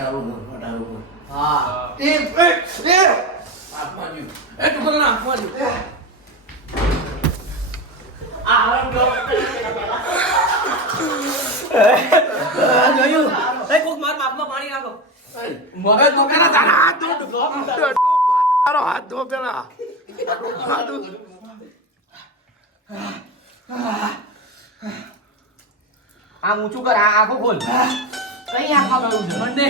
ચાલુ બોલ અઢારો બોલ હા એ હાથમાં જ્યું એ તું બોલ ના હાથમાં જ્યું જોયું એ કોક માર માપમાં પાણી નાખો મગજ તો પેલા તારા હાથ ધો તારો હાથ ધો પેલા આમ ઊંચું કર આ આખો ખોલ કઈ આંખમાં ગયું છે મને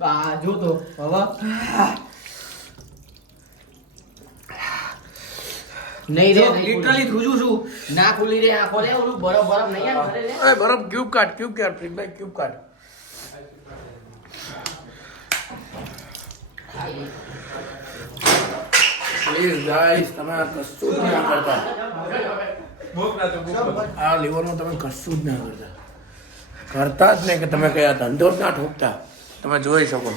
બા જો તો હવે નહીં રે લિટરલી ધ્રુજું છું ના ખુલી રે આંખો લે ઓલું બરફ બરફ નહીં આવે રે અરે બરફ ક્યુબ કાટ ફ્રીકભાઈ ક્યુબ કાટ પ્લીઝ ગાઈસ તમે આ કશું જ ના કરતા આ લીવરનું તમે કશું જ ના કરતા જ નહીં કે તમે કયા ધંધો જ ના ઠોકતા તમે જોઈ શકો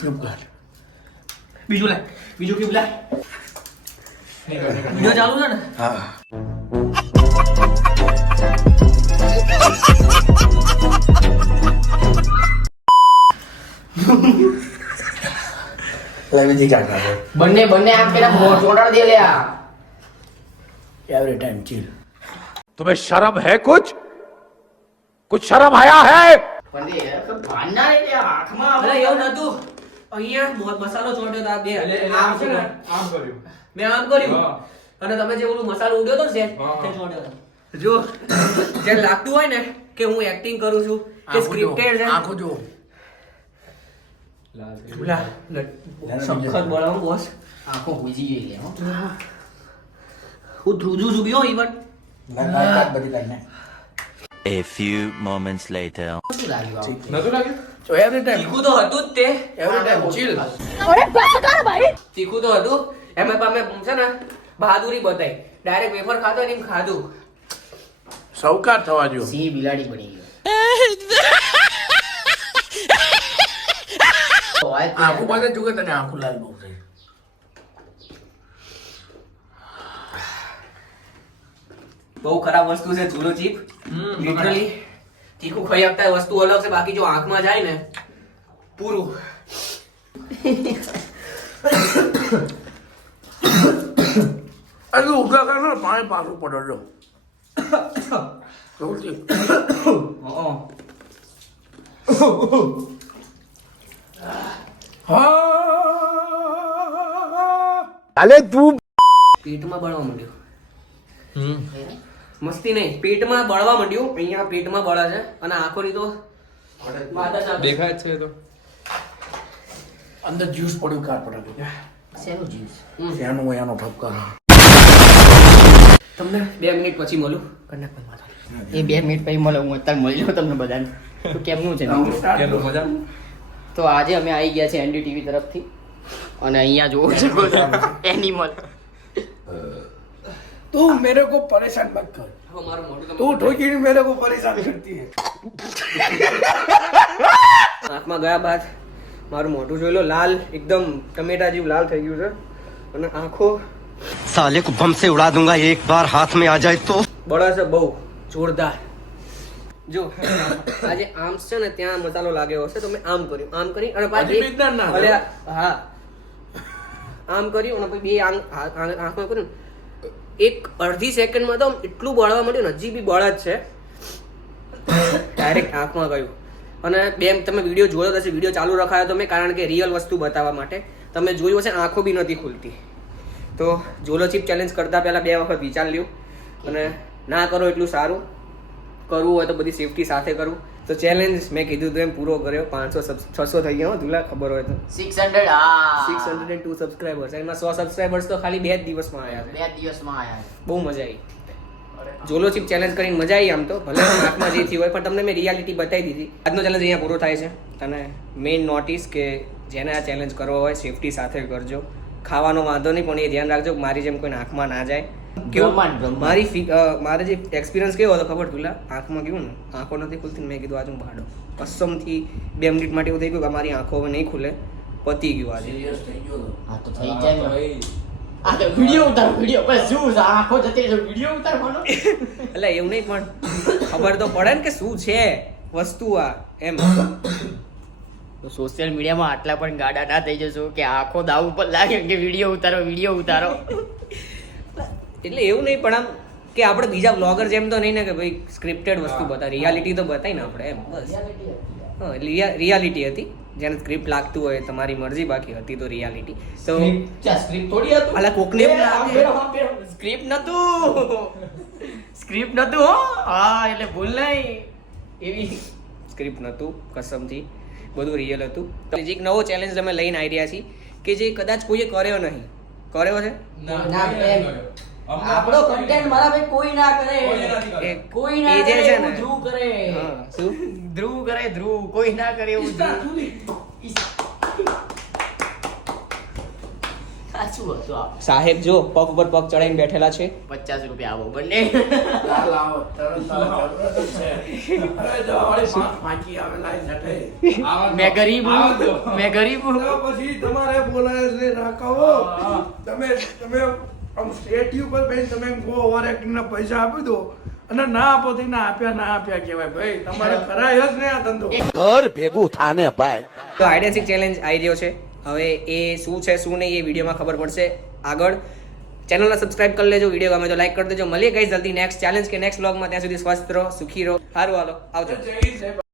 ક્યુબ કાટ બીજું લાય બીજું ક્યુબ લાય વિડિયો ચાલુ છે ને હા લાવી કાઢવા દે બંને આમ પેલા ચોટાડ દે લે આ એવરી ટાઈમ ચીલ तुम्हें शर्म है कुछ शर्म आया है પણ એ ભાનના રે હાથમાં અરે એવું નતું અહીંયા મસાલો ચોટ્યો તા બે આમ છે ને આમ કર્યું મેં આમ કર્યું અને તમે જે ઓલું મસાલો ઉડ્યો તો ને તે ચોટ્યો તો જો જે લાગતું હોય ને કે હું એક્ટિંગ કરું છું કે સ્ક્રિપ્ટેડ છે આંખો જો પેલા સખત બોલાવું બોસ આંખો હુજી ગઈ લે હો હું ધ્રુજું છું ગયો ઈવન બધી કાઢને A few moments later. શું લાગ્યું આવું નતું લાગ્યું તો એવરી ટાઈમ તીખું તો હતું જ તે એવરી ટાઈમ ચીલ તીખું તો હતું એમાં પામે છે ને બહાદુરી બતાઈ ડાયરેક્ટ વેફર ખાતો ને એમ ખાધું સૌકાર થવા જો સી બિલાડી બની ગયો આંખો પાસે ચૂકે તને આંખો લાલ બહુ થઈ બહુ ખરાબ વસ્તુ છે ચૂલો ચીપ લિટરલી તીખું ખાઈ આપતા વસ્તુ અલગ છે બાકી જો આંખમાં જાય ને પૂરું અરે ઉભા કર ને પાણી પાછું પડો સૌથી अले तू પેટમાં બળવા માંડ્યું મસ્તી નહીં પેટમાં બળવા માંડ્યું અહીંયા પેટમાં બળે છે અને આંખોની તો વાતા ચાલે દેખાય છે તો અંદર જ્યુસ પડ્યું કાર પડાવ્યું શેનું જ્યુસ એનો એનો ઠપકા તમને 2 મિનિટ પછી મળું કન્યા પર માથા એ 2 મિનિટ પછી મળું હું અત્યારે મળી લઉં તમને બધાને તો કેમનું છે કેનું મજા તો આજે અમે આવી ગયા છે એનડીટીવી તરફથી અને અહીંયા જોવો છો એનિમલ तू मेरे को परेशान मत कर મારું મોઢું तू ठोकी मेरे को परेशान करती है આંખમાં ગયા બાદ મારું મોઢું જોઈ લો લાલ એકદમ ટમેટા જેવું લાલ થઈ ગયું છે અને આંખો साले को बम से उड़ा दूंगा एक बार हाथ में आ जाए तो બળે છે બહુ જોરદાર જો આજે આર્મ્સ છે ને ત્યાં મસાલો લાગ્યો હશે તો મેં આમ કર્યું આમ કરી અને હજી બીજદાર ના ભલે હા આમ કર્યું અને પછી બે આંખમાં કર્યું એક અડધી સેકન્ડમાં તો એટલું બળવા માંડ્યું ને હજી બી બળ જ છે ડાયરેક્ટ આંખમાં ગયું અને બેમ તમે વિડીયો જોયો હશે વિડીયો ચાલુ રખાયો તો મેં કારણ કે રિયલ વસ્તુ બતાવવા માટે તમે જોયું હશે આંખો બી નથી ખુલતી તો જોલો ચીપ ચેલેન્જ કરતા પહેલા 2 વખત વિચાર લ્યો અને ના કરો એટલું સારું કરવું હોય તો બધી સેફટી સાથે કરવું તો ચેલેન્જ મેં કીધું તો એમ પૂરો કર્યો 500 થઈ ગયો ધુલા ખબર હોય તો 602 સબસ્ક્રાઇબર્સ એમાં 100 સબસ્ક્રાઇબર્સ તો ખાલી 2 દિવસમાં આવ્યા 2 દિવસમાં આવ્યા બહુ મજા આવી જોલો ચીપ ચેલેન્જ કરીને મજા આવી આમ તો ભલે આંખમાં જે થયું હોય પણ તમને મેં રિયાલિટી બતાવી દીધી આજનો ચેલેન્જ અહીંયા પૂરો થાય છે અને મેઇન નોટિસ કે જેને આ ચેલેન્જ કરવો હોય સેફટી સાથે કરજો ખાવાનો વાંધો નહીં પણ એ ધ્યાન રાખજો મારી જેમ કોઈ આંખમાં ના જાય કેવું મારે જે એક્સપિરિયન્સ કેવો હતો ખબર તુલા આંખમાં કેવું ને આંખો નથી ખુલતી મેં કીધું આજે હું ભાડો કસમથી 2 મિનિટ માટે એવું થઈ ગયું કે મારી આંખો હવે નહીં ખુલે પતી ગયું આજે. સિરિયસ થઈ ગયો તો. હા તો થઈ જાય ને. આ તો વિડિયો ઉતાર વિડિયો બસ શું છે આખો જતી રહે વિડિયો ઉતારવાનો. એટલે એવું નહીં પણ ખબર તો પડે ને કે શું છે વસ્તુ આ એમ. તો સોશિયલ મીડિયામાં આટલા પણ ગાડા ના થઈ જશો કે આખો દાવ ઉપર લાગે કે વિડિયો ઉતારો. એટલે એવું નહીં પણ આમ કે આપણે બીજા બ્લોગર જેમ તો નહીં ને કે ભાઈ સ્ક્રિપ્ટેડ વસ્તુ બતાવી, રિયાલિટી તો બતાવી ને આપણે એમ બસ. હા રિયાલિટી હતી, જેને સ્ક્રિપ્ટ લાગતું હોય તમારી મરજી, બાકી હતી તો રિયાલિટી. તો સ્ક્રિપ્ટ થોડી હતું. અલા કોકને સ્ક્રિપ્ટ નતું હો. હા એટલે ભૂલ નહીં એવી સ્ક્રિપ્ટ નહોતું કસમથી, બધું રિયલ હતું. તો એક નવો ચેલેન્જ અમે લઈને આવી રહ્યા છીએ કે જે કદાચ કોઈએ કર્યો નહીં. કર્યો છે? આપણો કન્ટેન્ટ મારા ભાઈ કોઈ ના કરે. કોઈ ના એ જે કરે છે એવું ને. ધ્રુવ કરે. હા શું? ધ્રુવ કોઈ ના કરે એવું ધ્રુવ. સાચું હતું આ. સાહેબ જો પગ ઉપર પગ ચડાઈને બેઠેલા છે. 50 રૂપિયા આવો બંને. લાલ આવો, તરત આવો, જરૂરત જ છે. અરે જો વળી ફાંકી આવેલા છે ઠે. મેં ગરીબ હું. તો પછી તમારે બોલાય છે રાખાવો. તમે આમ સ્ટેચ્યુ પર બેસી તમે ઓવર એક્ટિંગ ના પૈસા આપી દો અને ના આપો તો ના આપ્યા કહેવાય. ભાઈ તમારે કરાય જ ને આ ધંધો. घर भेगू थाने भाई તો આઈડેન્સિક ચેલેન્જ આવી રહ્યો છે. હવે એ શું છે શું નહીં એ વિડીયોમાં ખબર પડશે આગળ. ચેનલને સબસ્ક્રાઇબ કરી લેજો, વિડીયો ગમે તો લાઈક કરી દેજો. મળીએ ગાઈસ જલ્દી નેક્સ્ટ ચેલેન્જ કે નેક્સ્ટ વ્લોગમાં. ત્યાં સુધી સ્વસ્થ રહો, સુખી રહો. સારું હાલો આવજો. જય હિન્દ.